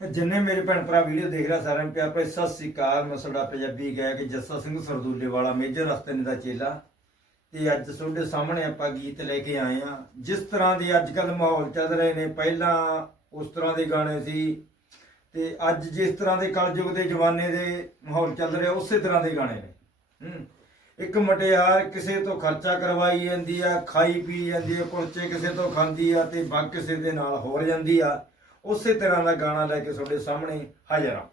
ਜਿੰਨੇ ਮੇਰੇ ਭੈਣ ਭਰਾ ਵੀਡੀਓ ਦੇਖ ਰਿਹਾ ਸਾਰਿਆਂ ਨੂੰ ਪਿਆਰ ਭਰੀ ਸਤਿ ਸ੍ਰੀ ਅਕਾਲ। ਮੈਂ ਤੁਹਾਡਾ ਪੰਜਾਬੀ ਗਾਇਕ ਜੱਸਾ ਸਿੰਘ ਸਰਦੂਲੇ ਵਾਲਾ ਮੇਜਰ ਰਸਤੇ ਦਾ ਚੇਲਾ। ਤੇ ਅੱਜ ਤੁਹਾਡੇ ਸਾਹਮਣੇ ਆਪਾਂ ਗੀਤ ਲੈ ਕੇ ਆਏ ਆ ਜਿਸ ਤਰ੍ਹਾਂ ਦੇ ਅੱਜ ਕੱਲ ਮਾਹੌਲ ਚੱਲ ਰਹੇ ਨੇ, ਪਹਿਲਾਂ ਉਸ ਤਰ੍ਹਾਂ ਦੇ ਗਾਣੇ ਸੀ ਤੇ ਅੱਜ ਜਿਸ ਤਰ੍ਹਾਂ ਦੇ ਕਲਯੁਗ ਦੇ ਜਵਾਨੇ ਦੇ ਮਾਹੌਲ ਚੱਲ ਰਿਹਾ, ਉਸੇ ਤਰ੍ਹਾਂ ਦੇ ਗਾਣੇ ਨੇ। ਹੂੰ, ਇੱਕ ਮਟਿਆਰ ਕਿਸੇ ਤੋਂ ਖਰਚਾ ਕਰਵਾਈ ਜਾਂਦੀ ਆ, ਖਾਈ ਪੀ ਜਾਂਦੀ ਆ, ਕੁਲਚੇ ਕਿਸੇ ਤੋਂ ਖਾਂਦੀ ਆ ਤੇ ਬੱਗ ਕਿਸੇ ਦੇ ਨਾਲ ਹੋਰ ਜਾਂਦੀ ਆ। ਉਸੇ ਤਰ੍ਹਾਂ ਦਾ ਗਾਣਾ ਲੈ ਕੇ ਤੁਹਾਡੇ ਸਾਹਮਣੇ ਹਾਜ਼ਰ ਆ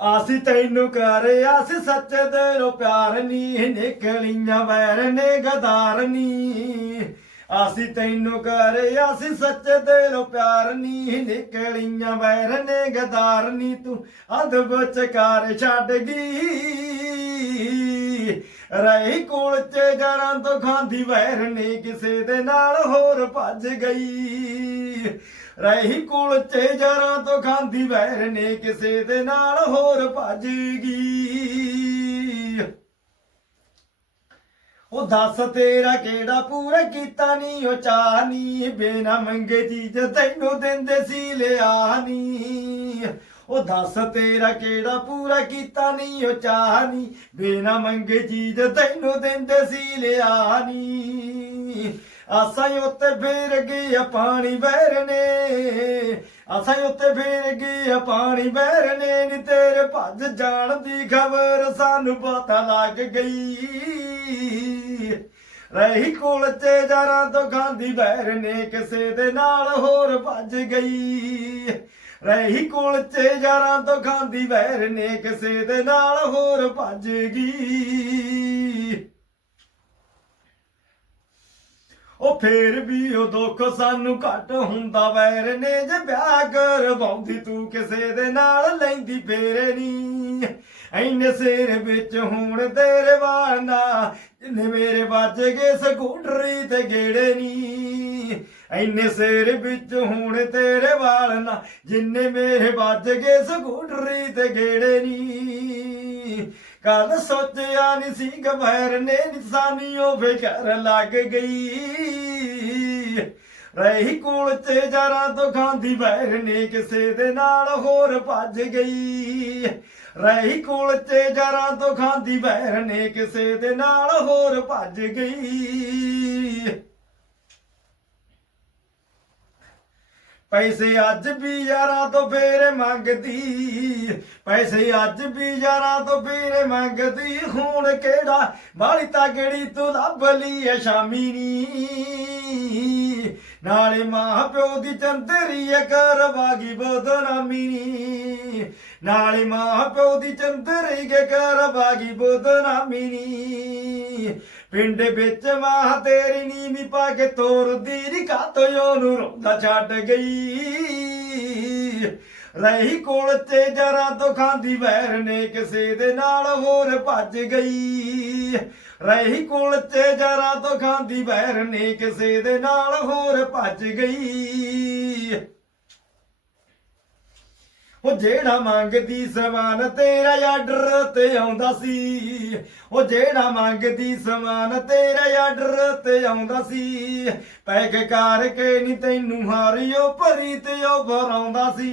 ਆਸੀ ਤੈਨੂੰ ਕਰ, ਆਸੀ ਸੱਚੇ ਦਿਲੋਂ ਪਿਆਰ ਨੀ ਨਿਕਲੀਆਂ, ਵੈਰ ਨੇ ਗਦਾਰ ਨੀ ਆਸੀ ਤੈਨੂੰ ਕਰ, ਆਸੀ ਸੱਚੇ ਦਿਲੋਂ ਪਿਆਰ ਨੀ ਨਿਕਲੀਆਂ, ਵੈਰ ਨੇ ਗਦਾਰ ਨੀ ਤੂੰ ਅਧ ਵਿਚਕਾਰ ਛੱਡ ਗਈ। ਰਹੀ ਕੋਲ ਚ ਤੋਂ ਖਾਂਦੀ ਵੈਰ ਨੇ ਕਿਸੇ ਦੇ ਨਾਲ ਹੋਰ ਭੱਜ ਗਈ। ਰਹੀ ਕੋਲ ਚ ਤੋਂ ਖਾਂਦੀ ਵੈਰ ਨੇ ਕਿਸੇ ਦੇ ਨਾਲ ਹੋਰ ਭੱਜ ਗਈ। ਉਹ ਦੱਸ ਤੇਰਾ ਕਿਹੜਾ ਪੂਰਾ ਕੀਤਾ ਨਹੀਂ ਉਹ ਚਾਹ ਨਹੀਂ ਬਿਨਾ ਮੰਗੇ ਚੀਜ਼ ਤੈਨੂੰ ਦਿੰਦੇ ਸੀ ਲਿਆ ਨਹੀਂ ਉਹ ਦੱਸ ਤੇਰਾ ਕਿਹੜਾ ਪੂਰਾ ਕੀਤਾ ਨਹੀਂ ਉਹ ਚਾਹ ਨਹੀਂ ਬਿਨਾ ਮੰਗੇ ਚੀਜ਼ ਤੈਨੂੰ ਦਿੰਦੇ ਸੀ, ਲਿਆ ਨਹੀਂ ਆਸਾਂ ਉੱਤੇ ਫੇਰ ਗਿਆ ਪਾਣੀ ਬਹਿਰਨੇ ਆਸਾਂ ਉੱਤੇ ਫੇਰ ਗਿਆ ਪਾਣੀ ਬਹਿਰਨੇ ਨੀ। ਤੇਰੇ ਭੱਜ ਜਾਣ ਦੀ ਖਬਰ ਸਾਨੂੰ ਪਤਾ ਲੱਗ ਗਈ। ਰਹੀ ਕੋਲ ਤੇ ਜਾਰਾਂ ਤੋਂ ਖਾਂਦੀ ਬੈਰ ਨੇ ਕਿਸੇ ਦੇ ਨਾਲ ਹੋਰ ਭੱਜ ਗਈ। ਰਹੀ ਕੋਲ ਤੇ ਜਾਰਾਂ ਤੋਂ ਖਾਂਦੀ ਬਹਿਰ ਨੇ ਕਿਸੇ ਦੇ ਨਾਲ ਹੋਰ ਭੱਜ ਗਈ। ਉਹ ਫੇਰ ਵੀ ਉਹ ਦੁੱਖ ਸਾਨੂੰ ਘੱਟ ਹੁੰਦਾ, ਵੈਰ ਨੇ ਜੇ ਵਿਆਹ ਕਰਵਾਉਂਦੀ, ਤੂੰ ਕਿਸੇ ਦੇ ਨਾਲ ਲੈਂਦੀ ਫੇਰੇ ਨੀ ਐਨੇ ਸਿਰ ਵਿੱਚ ਹੁਣ ਤੇਰੇ ਵਾਣਾ ਜਿੰਨੇ ਮੇਰੇ ਵੱਜ ਗਏ ਸਕੂਟਰੀ ਤੇ ਗੇੜੇ ਨੀ ਐਨੇ ਸਿਰ ਵਿੱਚ ਹੁਣ ਤੇਰੇ ਵਾਲ ਨਾ, ਜਿੰਨੇ ਮੇਰੇ ਵੱਜ ਗਏ ਸਕੂਟਰੀ ਤੇ ਗੇੜੇ ਨੀ। ਕੱਲ ਸੋਚਿਆ ਨਹੀਂ ਸੀ ਗਵੈਰ ਨੇ, ਨਿਸ਼ਾਨੀਓ ਫਿਕਰ ਲੱਗ ਗਈ। ਰਹੀ ਕੋਲ ਤੇ ਜਰਾਂ ਤੋਂ ਖਾਂਦੀ ਬੈਰ ਨੇ, ਕਿਸੇ ਦੇ ਨਾਲ ਹੋਰ ਭੱਜ ਗਈ। ਰਹੀ ਕੋਲ ਤੇ ਜਰਾਂ ਤੋਂ ਖਾਂਦੀ ਬੈਰ ਨੇ, ਕਿਸੇ ਦੇ ਨਾਲ ਹੋਰ ਭੱਜ ਗਈ। ਪੈਸੇ ਅੱਜ ਵੀ ਯਾਰਾਂ ਤੋਂ ਫੇਰ ਮੰਗਦੀ। ਪੈਸੇ ਅੱਜ ਵੀ ਯਾਰਾਂ ਤੋਂ ਫੇਰ ਮੰਗਦੀ। ਹੁਣ ਕਿਹੜਾ ਬਾਲੀ ਤਗੜੀ ਤੂੰ ਲੱਭ ਲਈ ਐ ਸ਼ਾਮੀ ਨੀ। ਨਾਲੇ ਮਾਂ ਪਿਓ ਦੀ ਚੰਦਰੀ ਐ ਕਰਵਾਗੀ ਬਦਨਾਮੀ ਨੀ। ਨਾਲੇ ਮਾਂ ਪਿਓ ਦੀ ਚੰਦਰੀ ਕੇ ਕਰਵਾਗੀ ਬਦਨਾਮੀ ਨੀ। ਪਿੰਡ ਵਿੱਚ ਮਾਂ ਤੇਰੀ ਨੀਵੀਂ ਪਾ ਕੇ ਤੋਰਦੀ ਨੀ, ਕਾਤੋਂ ਉਹਨੂੰ ਰੋਂਦਾ ਛੱਡ ਗਈ। ਰਹੀ ਕੋਲ ਤੇ ਜਰਾਂ ਤੋਂ ਖਾਂਦੀ ਵੈਰ ਨੇ ਕਿਸੇ ਦੇ ਨਾਲ ਹੋਰ ਭੱਜ ਗਈ। ਰਹੀ ਕੋਲ ਤੇ ਜਰਾਂ ਤੋਂ ਖਾਂਦੀ ਵੈਰ ਨੇ ਕਿਸੇ ਦੇ ਨਾਲ ਹੋਰ ਭੱਜ ਗਈ। ਉਹ ਜਿਹੜਾ ਮੰਗਦੀ ਸਮਾਨ ਤੇਰਾ ਆਰਡਰ ਤੇ ਆਉਂਦਾ ਸੀ। ਉਹ ਜਿਹੜਾ ਮੰਗਦੀ ਸਮਾਨ ਤੇਰਾ ਆਰਡਰ ਤੇ ਆਉਂਦਾ ਸੀ। ਪੈਕ ਕਰਕੇ ਨਹੀਂ ਤੈਨੂੰ ਹਾਰਿਓ, ਭਰੀ ਤੇ ਉਹ ਭਰਾਉਂਦਾ ਸੀ।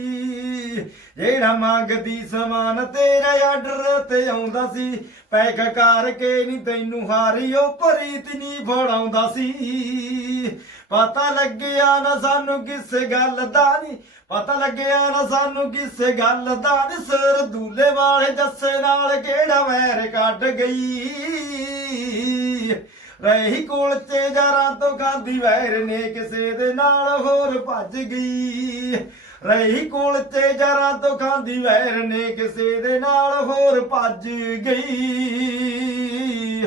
ਜਿਹੜਾ ਮੰਗਦੀ ਸਮਾਨ ਤੇਰਾ ਆਰਡਰ ਤੇ ਆਉਂਦਾ ਸੀ, ਪੈਕ ਕਰਕੇ ਨਹੀਂ ਤੈਨੂੰ ਹਾਰਿਓ ਭਰੀ ਤੇ ਨਹੀਂ ਫੜਾਉਂਦਾ ਸੀ। ਪਤਾ ਲੱਗਿਆ ਨਾ ਸਾਨੂੰ ਕਿਸੇ ਗੱਲ ਦਾ ਨਹੀਂ ਪਤਾ ਲੱਗਿਆ ਨਾ ਸਾਨੂੰ ਕਿਸੇ ਗੱਲ ਦਾ ਨੀ। ਸਿਰ ਦੂਲੇ ਵਾਲੇ ਜੱਸੇ ਨਾਲ ਕਿਹੜਾ ਵੈਰ ਕੱਢ ਗਈ? ਰਹੀ ਕੋਲ ਤੇ ਜਾਰਾਂ ਤੋਂ ਖਾਂਦੀ ਵੈਰ ਨੇ ਕਿਸੇ ਦੇ ਨਾਲ ਹੋਰ ਭੱਜ ਗਈ। ਰਹੀ ਕੋਲ ਤੇ ਜਾਰਾਂ ਤੋਂ ਖਾਂਦੀ ਵੈਰ ਨੇ ਕਿਸੇ ਦੇ ਨਾਲ ਹੋਰ ਭੱਜ ਗਈ।